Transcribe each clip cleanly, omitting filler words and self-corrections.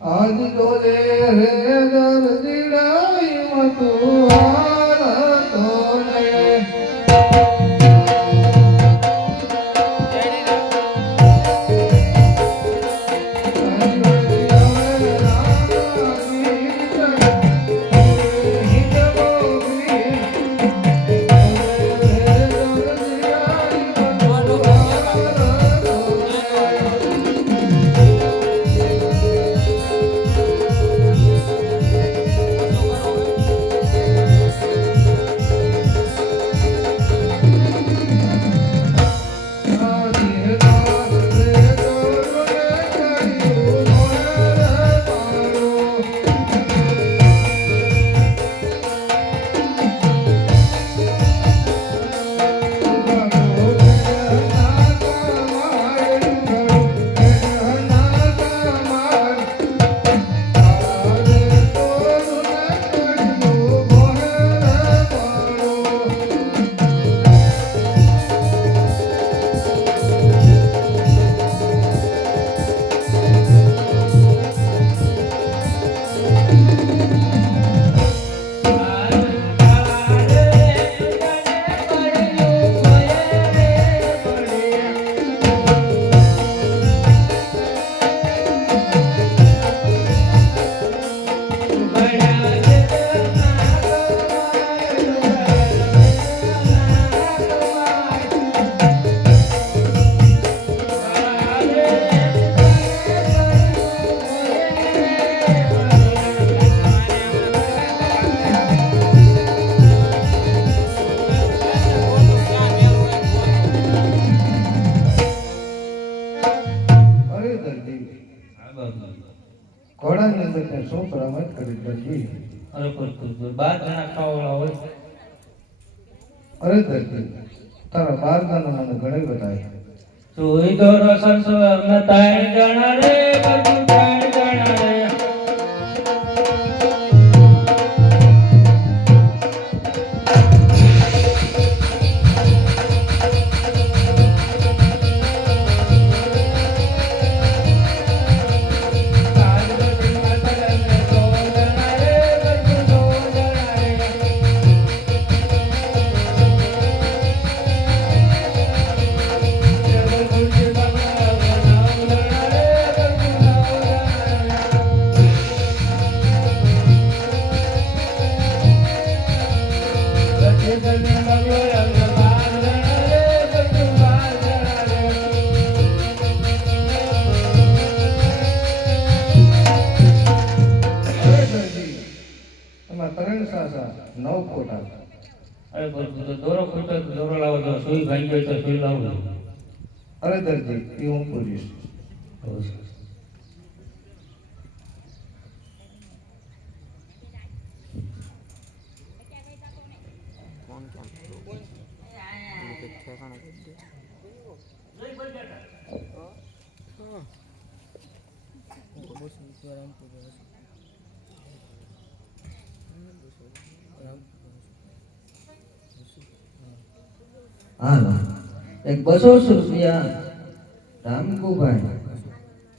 આજ ડોલે રે દર્દીડાઈ મતું હાલતો ને ઘોડાની અંદર ત્યાં શું કરામત કરી દરજી? અરે કોઈ 12 જણા ખાવાવાળા હોય. અરે દરજી તારા 12 જણા મને ઘણી બતાય. જોઈ તો રસન સવર્ણ 3 જણા રે બધું 3 જણા રે. દોરો ખોટો દોરો લાવો તો સુઈ ભાઈ ગઈ તો સુઈ લાવો. અરે દરજી એ હું પૂછીશ. હાલો એક 200 રૂપિયા રામકુભાઈ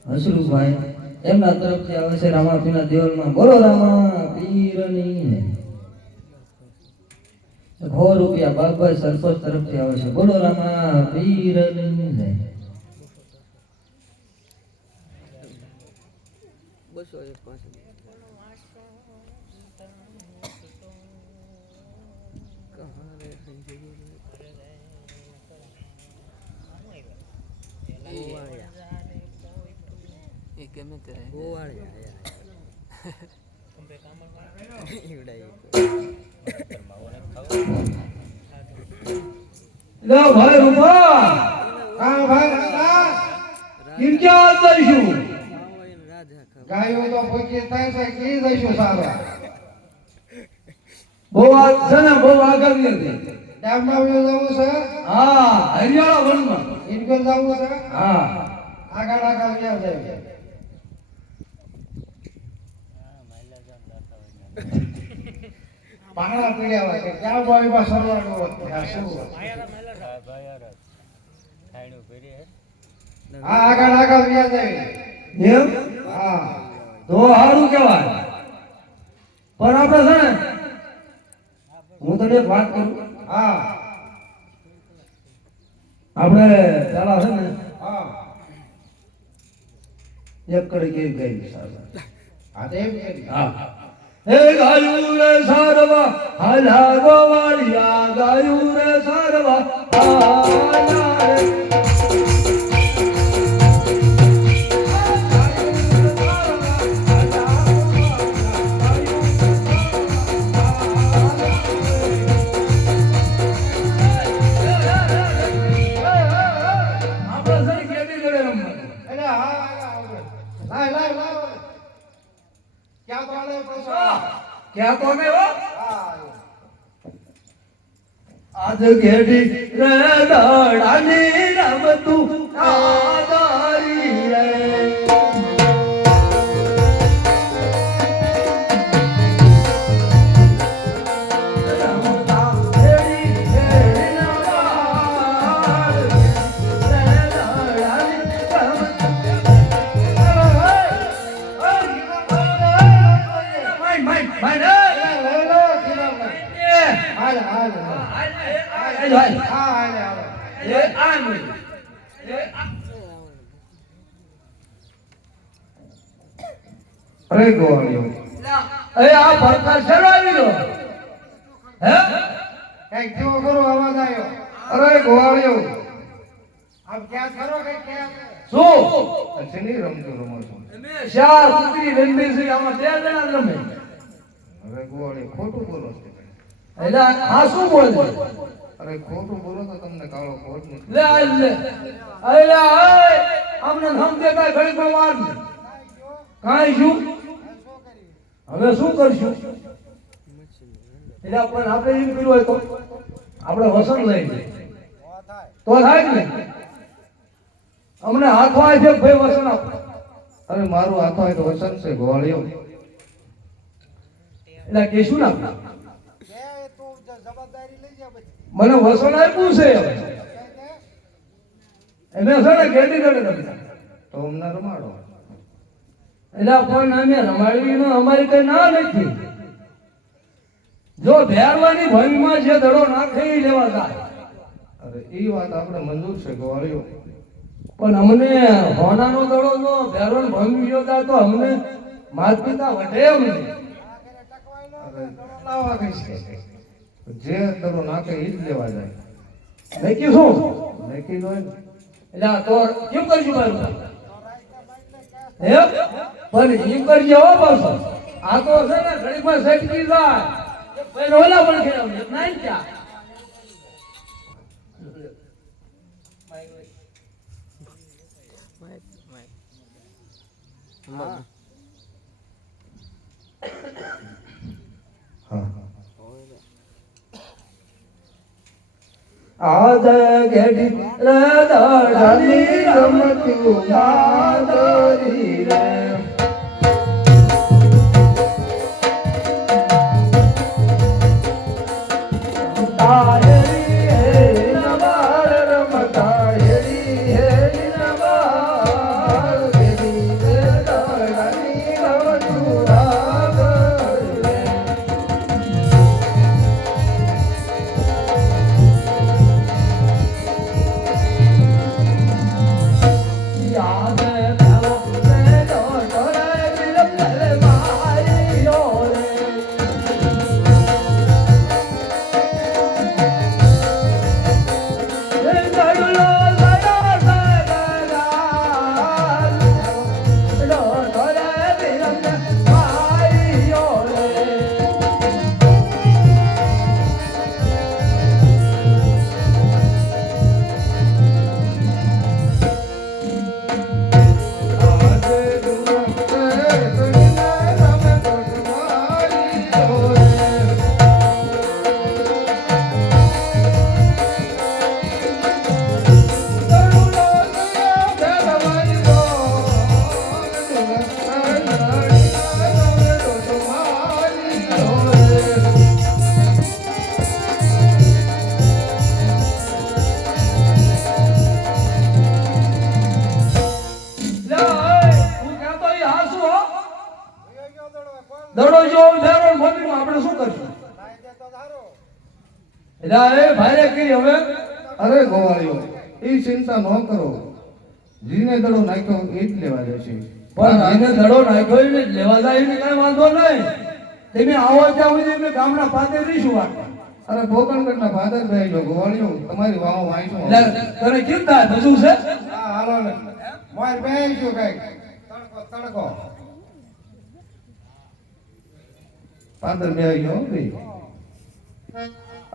હસરુભાઈ એમના તરફથી આવે છે રામાપીના દેવલમાં. બોલો રામા પીરની. 100 રૂપિયા બાગભાઈ સરપંચ તરફથી આવે છે. બોલો રામા પીરની. 201 ગમે તે ભાઈ રૂપા કા ભાઈ રાજા કિન ક્યાં જઈશું? ગાયો તો ફોકી થાય છે કે જઈશું સારા. બહુ આ છે ને બહુ આગળ નથી. ડેમમાં જવું છે. હા હરિયાળા વનમાં ઇનકમ જવું છે. હા આગળ આગળ ક્યાં જાય? પાણા પીડ્યા હોય કે ક્યાં બોયમાં સરવાનું હોય આ શું હોય? હા આગળ આગળ ક્યાં જાય? એમ હા તો સારું કહેવાય. પણ આપણે છે ને, હું તને એક વાત કરું. હા આપણે પેલા છે ને હા એક કડી કેવી ગઈ સાહેબ. આ તો એમ કરી. હા. હે ગાયું રે સારવા હાલા ગોવાળિયા, ગાયું રે સારવા હાલા રે. આપણે છે ને કેદી જોડે રમવાનું. એટલે હા લાય લાય લાય ક્યાં તો આલે પૈસા ક્યાં તો અમે હો હા આજ ઘેડી રે દડાની રમતું આદારી રે. રમતા ઘેડી ઘેડીના બાળ, રે દડાની રમતું. માય લે લે કિનાર લે હાલ હાલ હા હાલ હાલ અરે ગોવાળિયો આ ભરતા ચલાવી લો. હે કઈ કેવો કરો અવાજ આવ્યો. અરે ગોવાળિયો આમ ક્યાં કરો કઈ ક્યાં શું અચની રમતું રમો છો. ચાર કુતરી રણબીર સિંહ આમાં 2 જણા જ રમે. અરે ગોવાળિયો ખોટું બોલો છો. એટલે આ શું બોલે? અરે ખોટું બોલો તો તમને કાળો ખોટ લે નથી. આ લે અરે અમને સમજે કાંઈ ઘડી પણ વાર નહીં. કાંઈ શું હવે શું કરશું? એટલે આપણે એમ કર્યું હોય તો આપણે વસન લઈ જઈએ તો થાય ને. અમને હાથો આવે છે ભાઈ વસન આપો. અરે મારું હાથ હોય તો વસન છે ગોવાળિયો. એટલે કેશું ના મને વસન આપ્યું છે એને છે ને કેદી કરે રમતા. તો અમને રમાડો. એટલે પણ અમે રમાડવી અમારી કઈ ના નથી. જો ભેરવાની ભંગમાં જે દડો નાખે એ લેવા જાય. અરે એ વાત આપણે મંજૂર છે ગોવાળિયો. પણ અમને હોનાનો દડો જો ભેરવાન ભંગ ગયો જાય તો અમને માત પિતા વટે એમ નહીં. અરે લાવા કઈશ કે જે દરો નાખે એ જ લેવા જાય. નક્કી શું નક્કી જ હોય ને. એટલે આ તો કેમ કરશું મારું એમ પણ એમ કરજે હો પાછો. આ તો છે ને ઘડીમાં સટકી જાય પહેલો ઓલા પણ ખેલાવ નાઈ ક્યાં આજ ઘેડી રે દડાની રમતું માદરી રે. તાહેરી હે નવાળ રમતા હેરી હે નવાળ ઘેડી રે દડાની રમતું માદરી રે. યાદ કરો રે દડો જો ફેરો મોતીમાં આપણે શું કરશું? એટલે એ ભાઈ કરી હવે અરે ગોવાળિયો એ ચિંતા ન કરો, જીને દડો નાખ્યો એ જ લેવા જશે. પણ આને દડો નાખ્યો એને લેવા જાય એને કઈ વાંધો નહીં. તમે આવો ત્યાં સુધી અમે ગામના પાતે રહીશું વાટવા. અરે ભોકણગઢના ફાધર ભાઈ જો ગોવાળિયો તમારી વાવો વાંચો. એટલે તને ચિંતા બધું છે. હા હાલો ને મોર બેહીશું કઈક તડકો તડકો ફાધર બેહી ગયો ભાઈ.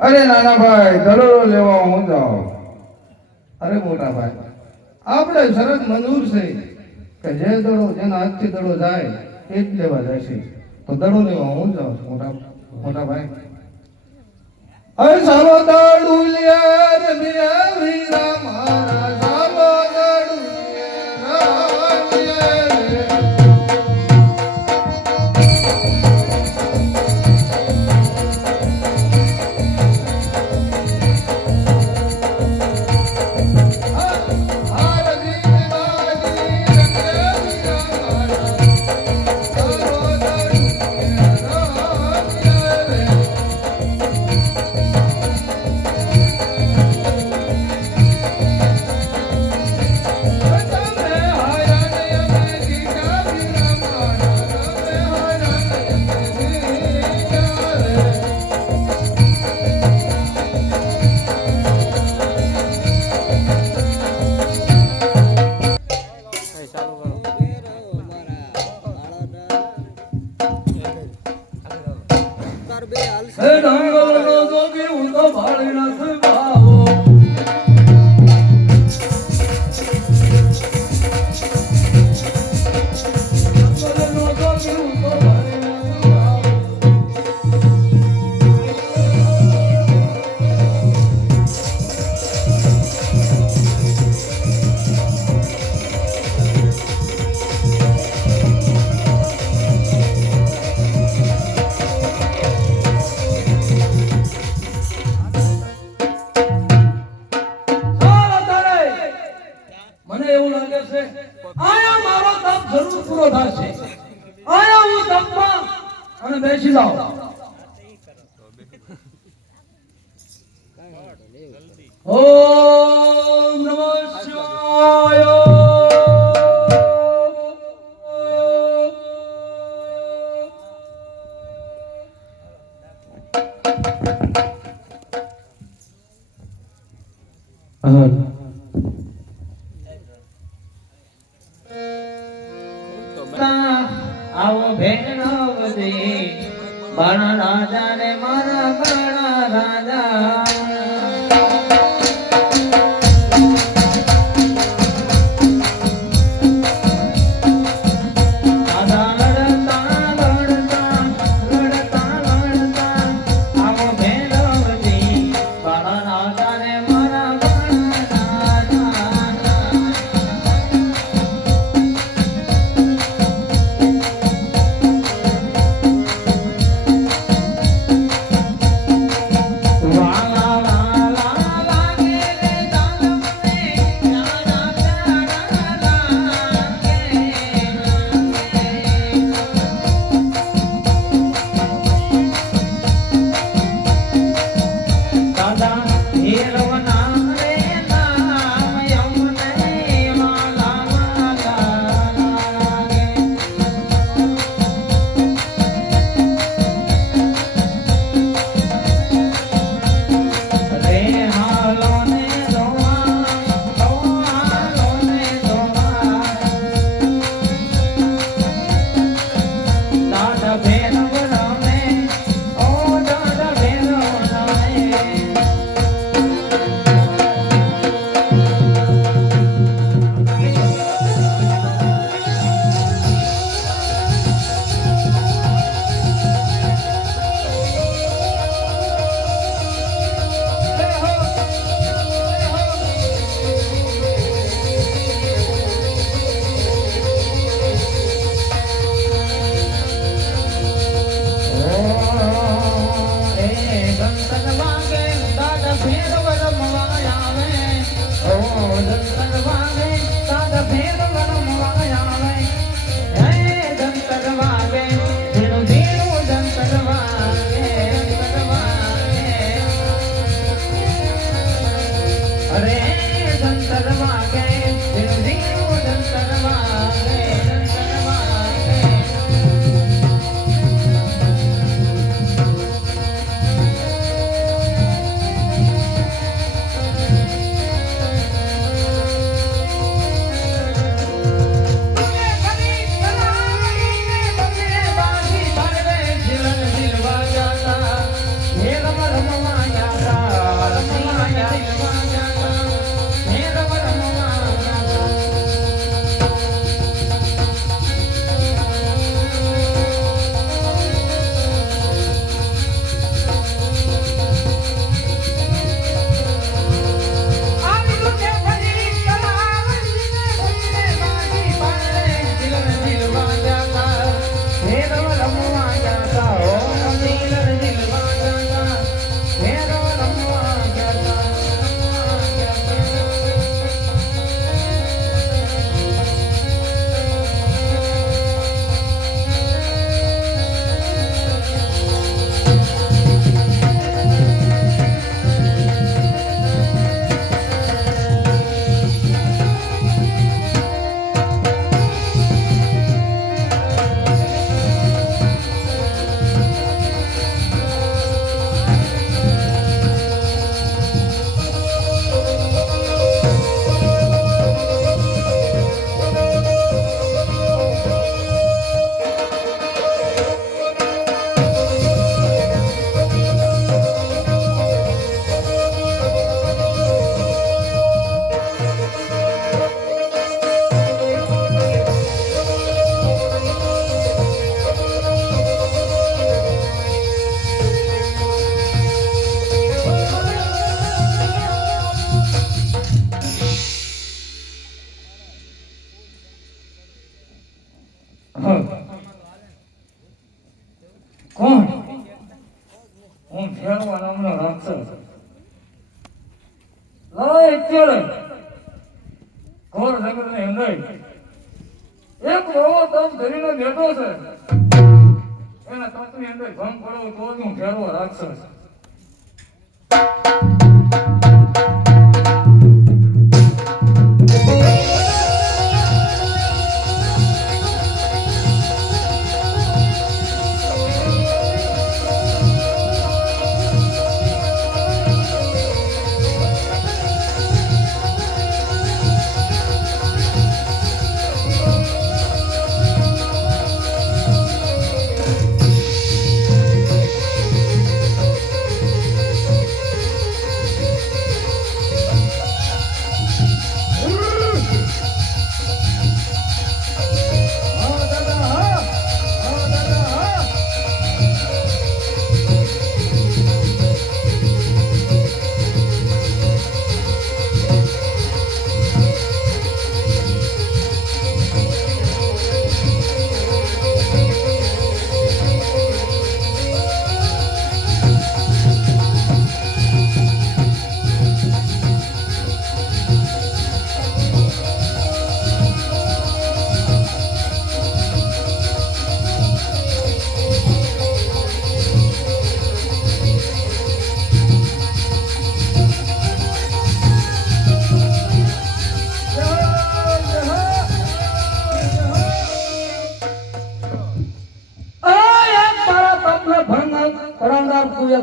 અરે નાના ભાઈ દડો લેવા હું જાઉં. અરે મોટા ભાઈ આપણે શરત મંજૂર છે કે જે દડો જેના હાથથી દડો જાય એ જ લેવા જશે. તો દડો લેવા હું જાઉં છું મોટા ભાઈ. અરે સાલો દડુલિયા રે મિયા વીરા મારા સાલો દડુલિયા રે. હે ડાંગરનો જોગી હું તો ભાળી નાખ બાવો. ડાંગરનો જોગી હું તો ભાળી નાખ બાવો. ચાલો તારે. મને એવું લાગે છે આયા મારો તપ જરૂર પૂરો થશે. આયા હું તપમાં અને બેસી જાઉં. ઓમ નમઃ શિવાય. આવો ભેણવતી બાણા રાજા ને મારા બાણા રાજા. વાલા એના તત્વની અંદર ભંગ પડો તો જ હું ફેરવો રાક્ષસ.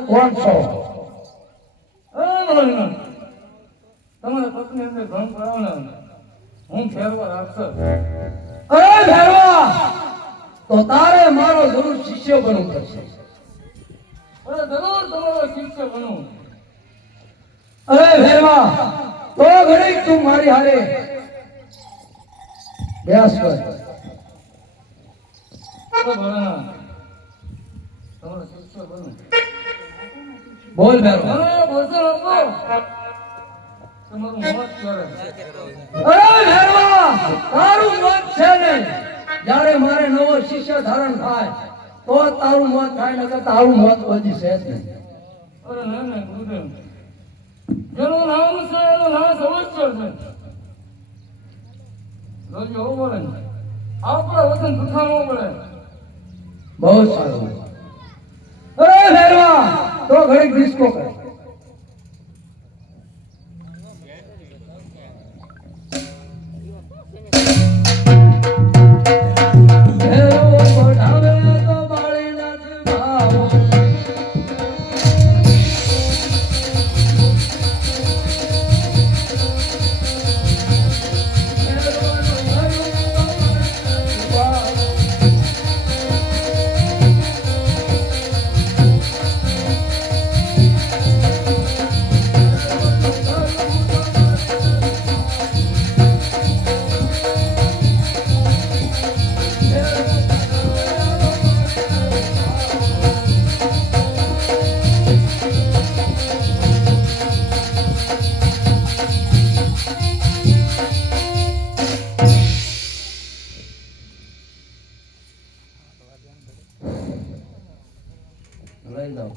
કોણ છો? તમારા પત્ની અંદર ભંગ કરાવો ને હું ફેરવો રાક્ષસ. અરે ભેરવા, તો તારે મારો જરૂર શિષ્ય બનવું પડશે. અરે જરૂર તમારો શિષ્ય બનું. અરે ભેરવા, તો ઘડીક તું મારી હારે બેસ કર. ભોળાનાથ, તમારો શિષ્ય બનું. બોલ ભેરવા. અરે બોલતો લોકો તમારું મોત કરે. અરે ભેરવા, તારું મોત છે ને જ્યારે મારે નવો શિષ્ય ધારણ થાય તો જ તારું મોત થાય, નકર તારું મોત પછી છે જ નહીં. અરે ના ના ગુરુદેવ, જેનું નામ છે એનું નામ અવશ્ય છે. રોજ એવું બોલે ને આપણા વચન સુખા ન પડે. બહુ સારું. અરે ભેરવા, તો ઘડીક ડિસ્કો કર. ભેરવો બોલાવે તો બાળીનાથ ભાવો. લઈ જાઓ.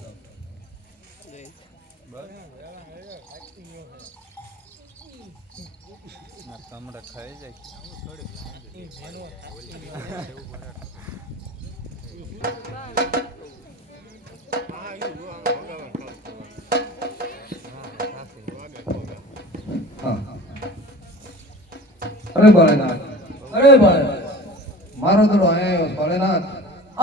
અરે ભોળેનાથ, અરે ભાઈ, મારો થોડો અહીંયા ભોળેનાથ.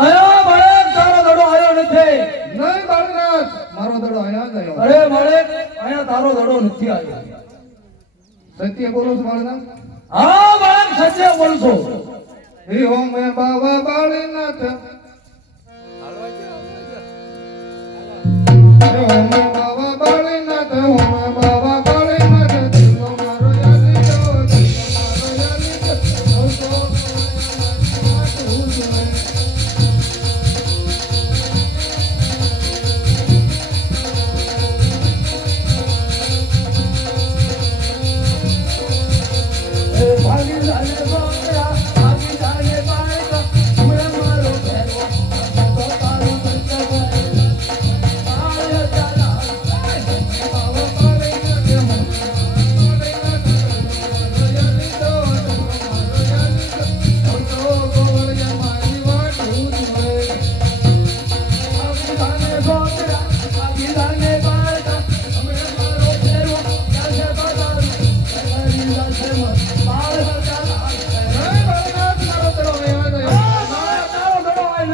આયા બાળક, તારો દડો આયો નથી. નહીં ભોળેનાથ, મારો દડો અહીંયા જ આવ્યો. અરે બાળક, આયા તારો દડો નથી આવ્યો. સત્ય બોલું છું ભોળેનાથ. હા બાળક, સત્ય બોલશો. હે ઓમ બાબા ભોળેનાથ, હે ઓમ બાબા ભોળેનાથ, ઓમ બાબા ભોળેનાથ, દિલો મારો યાદી દો, દિલો મારો યાદી દો, દોસ્તો ભાગી જાય બાળકા, ભાગી જાય બાળકા, હમણાં મારો ભેરવો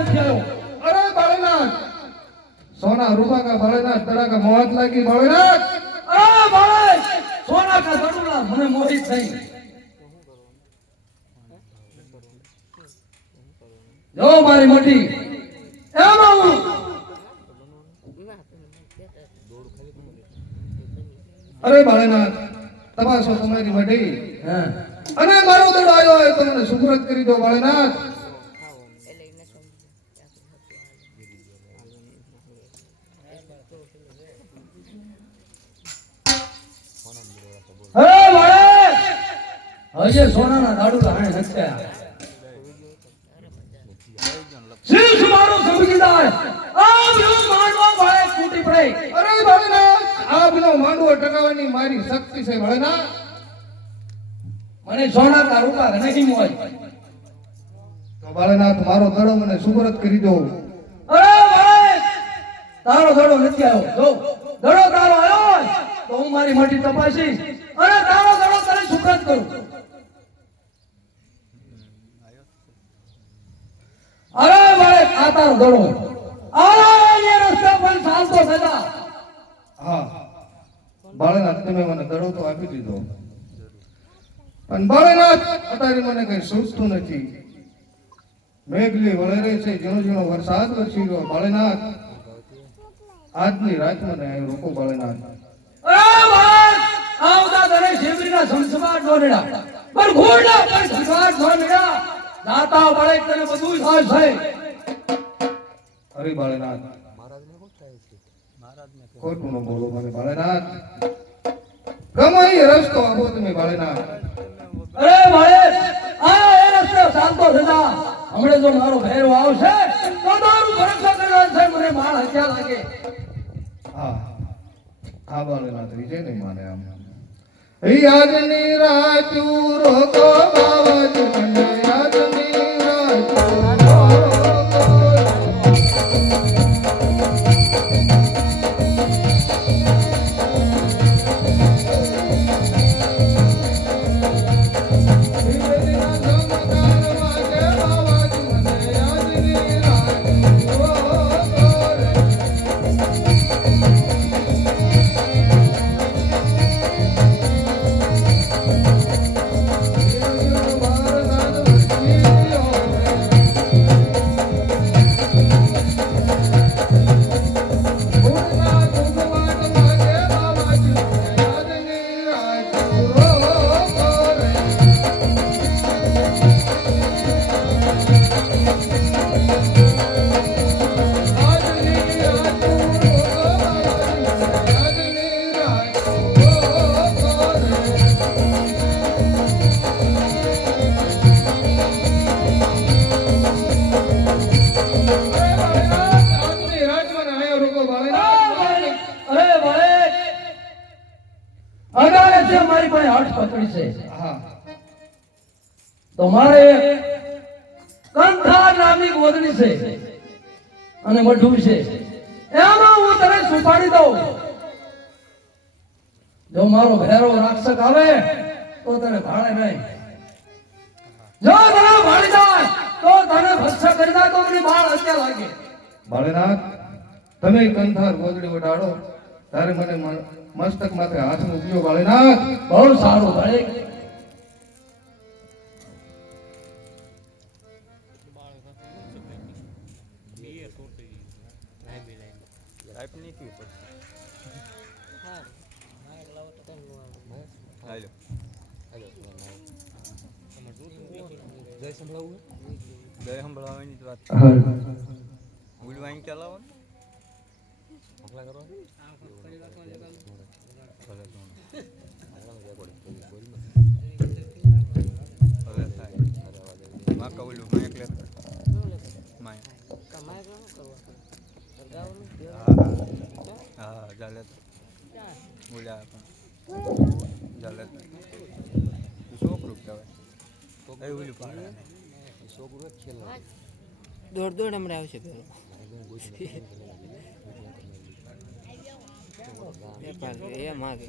નથી આવ્યો. અરે બાળનાથ સોના રૂપા કા બાળનાથ તડા કા મોહત લાગી બાળનાથ અરે બાળે સોના કા દડુલા મને મોહિત થઈ. જો મારી મટી એમાં હું અરે બાળનાથ તપાસો તમારી મઢી હા અને મારો દડો આવ્યો હોય તો મને સુપ્રત કરી દો બાળનાથ. અરે બાળે હજે સોનાના દાડુલા હાણે નથી થયા. શીશ મારો સમજીદાર આમ યો માંડવા બાળે તૂટી પડે. અરે બાળનાથ આપનો માંડવો ટકાવવાની મારી શક્તિ છે બાળનાથ. મને સોના કા રૂપા નહીં મોય. તો બાળનાથ મારો દડો મને સુપ્રત કરી દો. અરે બાળે તારો દડો નથી આવ્યો. જો દડો તારો આવ્યો હોય તો હું મારી મટી તપાસીશ અને તારો દડો તને સુપ્રત કરું. અરે બાળે આ તારો દડો આ રસ્તા પર ચાલતો થતા. હા બાળનાથ તમે મને દડો તો આપી દીધો પણ બાળનાથ અત્યારે મને કઈ સૂઝતું નથી. મેઘલી વળેરે છે ઝીણો ઝીણો વરસાદ વરસી રહ્યો બાળનાથ. આજની રાત મને અહીં રોકો બાળનાથ. અરે બાળે આવતા તને શિવરીના સંસ્કાર દોરેડા પણ ઘોડા પર સંસ્કાર દોરેડા દાતા બાળે તને બધું થાય છે. અરે બાળનાથ ખોટું ન બોલો મને બાળનાથ. ગમે એ રસ્તો આપો તમે બાળનાથ. અરે બાળે આ એ રસ્તે ચાલતો થતા હમણે જો મારો ભેરો આવશે તો તારું પરીક્ષા કરવા છે. મને માળ હત્યા લાગે. હા હા બાળનાથ વિજય નહીં માને આમ. યાદની રાતુ રોકો બાવજ મને યાદની રાતુ રોકો. મારી પાસે હાથ પકડી છે હા તો મારે કંથા નામની ગોદડી છે અને મઢું છે એમાં હું તને સુપાડી દઉં. જો મારો ભેરો રાક્ષક આવે તો તને ભાળે નહીં. જો તને ભાળી જાય તો તને ભક્ષ કરી જાય તો મને બાળ હત્યા લાગે. બાળનાથ તમે કંથાર ગોદડી વટાડો તારે મને મસ્તક માથે હાથ મૂક્યો બાળનાથ. બહુ સારું ભાઈ. જય સંભળાવવાની જ વાત ઉડવાઈ ચલાવો ને ભલે કરો હવે થાય માં કવલું માયક લે માયક હા ચાલે બોલ્યા પણ ચાલે છોકરું કહેવાય એવું પાડે છોકરું જ ખેલવા દોડ દોડ હમણાં આવશે પેલો એ માગે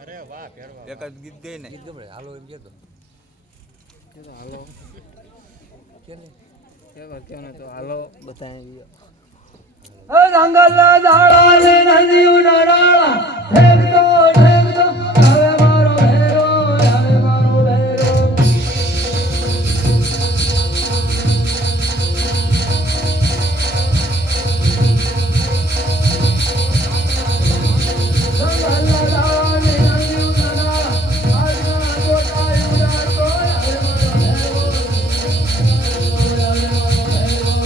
અરે એકાદ ગીત ગઈ ને હાલો કેને તો હાલો બતાવી રંગલા દાડા ને નદી ઉડાડા ઠેકતો ઠેકતો આવે મારો ભેરો આવે મારો ભેરો રંગલા દાડા ને નદી ઉડાડા આજના જોતા ઉડાડતો આવે મારો ભેરો આવે મારો ભેરો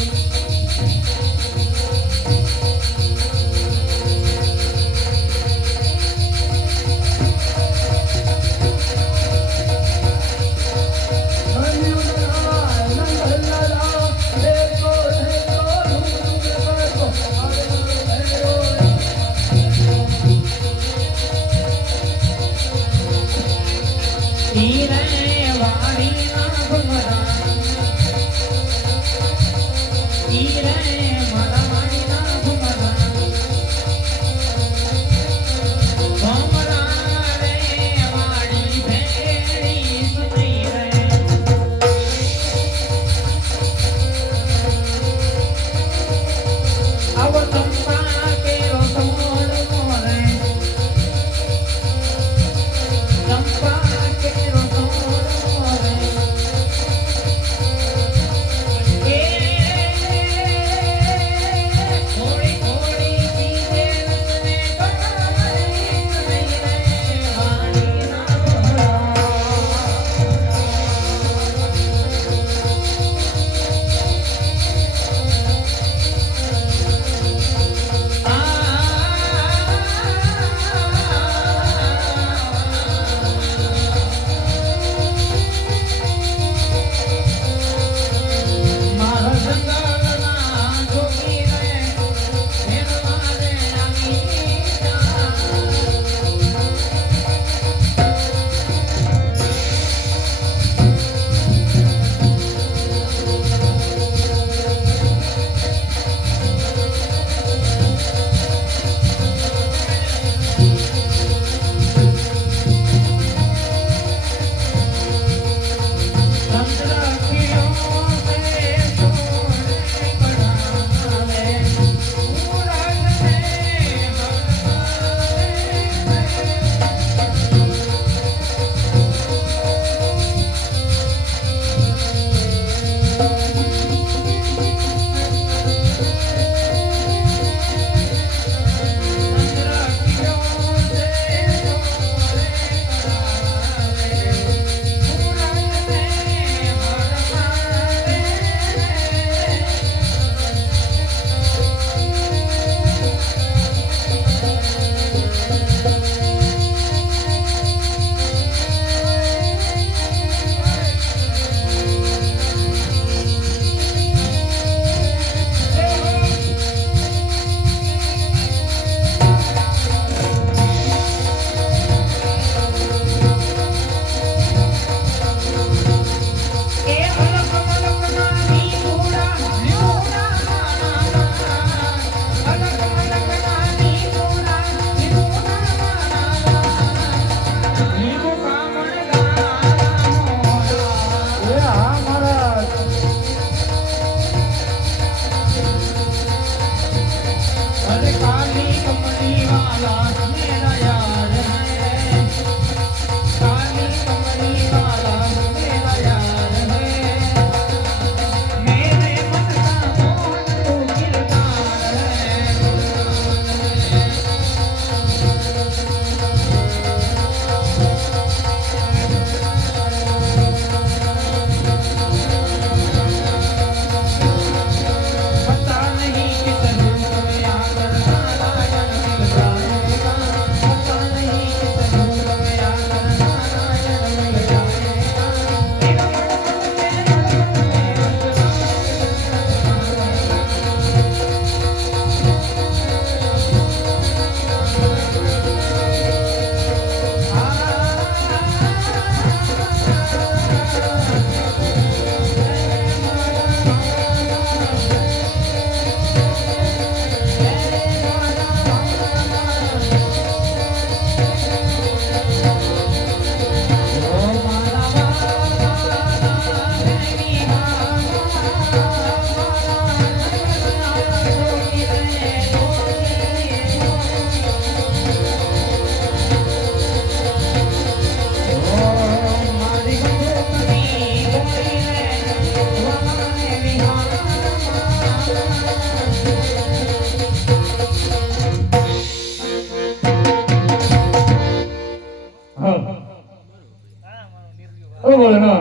બોલ ના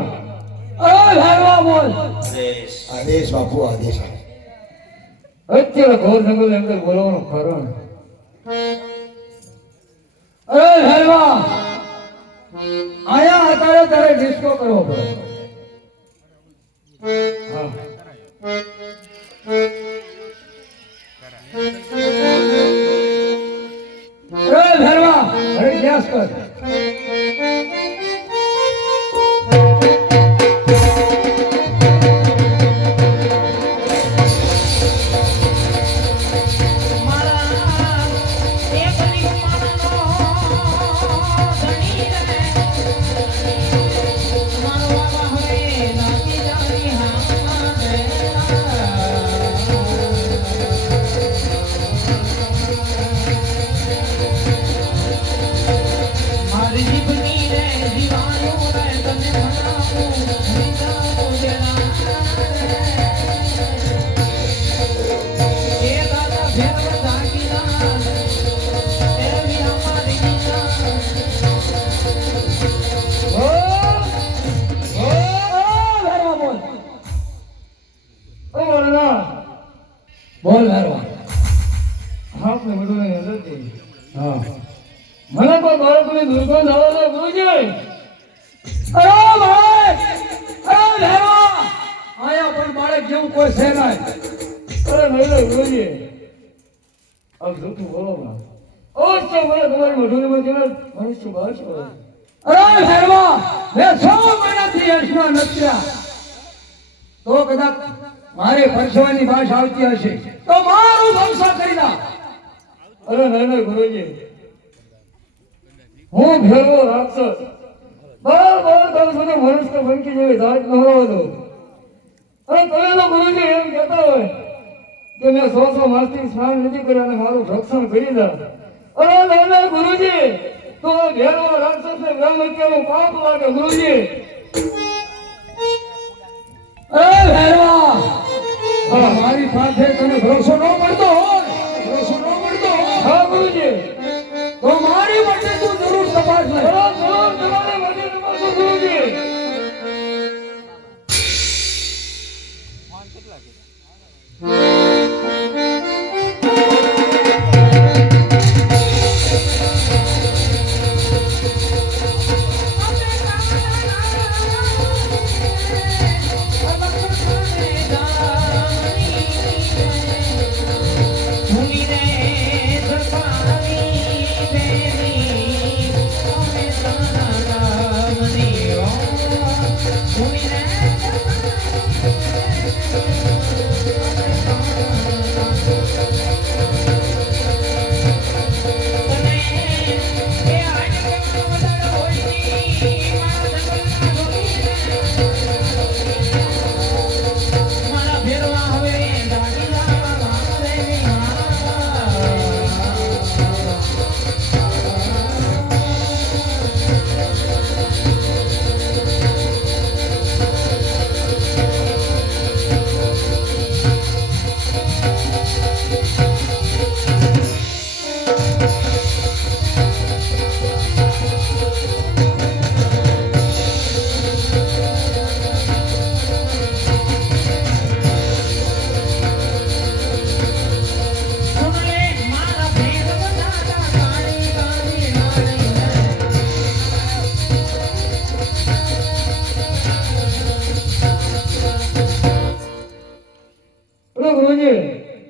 અરે ભેરવા બોલ. આદેશ બાપુ આદેશ. અત્યારે ઘોર જંગલ અંદર બોલવાનું ખરું અરે ભેરવા આયા અત્યારે તારે ડિસ્કો કરવો પડે. હા અરે ભેરવા અરે ગેસ કર. બોલ ભેરવા. આપણે બધું નહીં હતી હા મને કોઈ બાળકોની દુર્ગંધ આવે છે ગુરુજી અરે ભાઈ અરે ભેરવા આયા પણ બાળક જેવું કોઈ છે નહીં. અરે નહીં ગુરુજી આપ જૂઠું બોલો ના ઓ તો મને તમારી મધુરીમાં જેવા મનુષ્ય ભાવ છે અરે ભેરવા મેં 6 મહિનાથી યશમાં નચ્યા તો કદાચ મારે પરસવાની ભાષ આવતી હશે તો મારું ભંસા કરી દા. અરે નહીં ગુરુજી હું ભેરવો રાક્ષસ બાર તાર સુધી મનુષ્ય બનકી જેવી જાત ન હોવા દો. અને તમે તો ગુરુજી એમ કહેતા હોય કે મેં 100 માસથી સ્નાન નથી કર્યા અને મારું રક્ષણ કરી દા. અરે નહીં ગુરુજી તો ભેરવો રાક્ષસને બ્રહ્મ હત્યાનું પાપ લાગે ગુરુજી. અરે ભેરવા મારી પાસે તને ભરોસો ન મળતો હોય હા ગુરુજી તો મારી માટે તું જરૂર તપાસ લે. તમારે મને તપાસો ગુરુજી.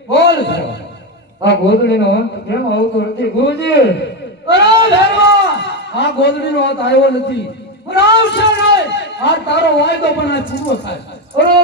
બોલ ભેરવા. આ ગોદડીનો અંત કેમ આવતો નથી ગુરુજી? અરે ભેરવા આ ગોદડીનો હાથ આવ્યો નથી પણ આવશે નહીં. આ તારો વાયદો પણ આ પૂરો થાય. અરે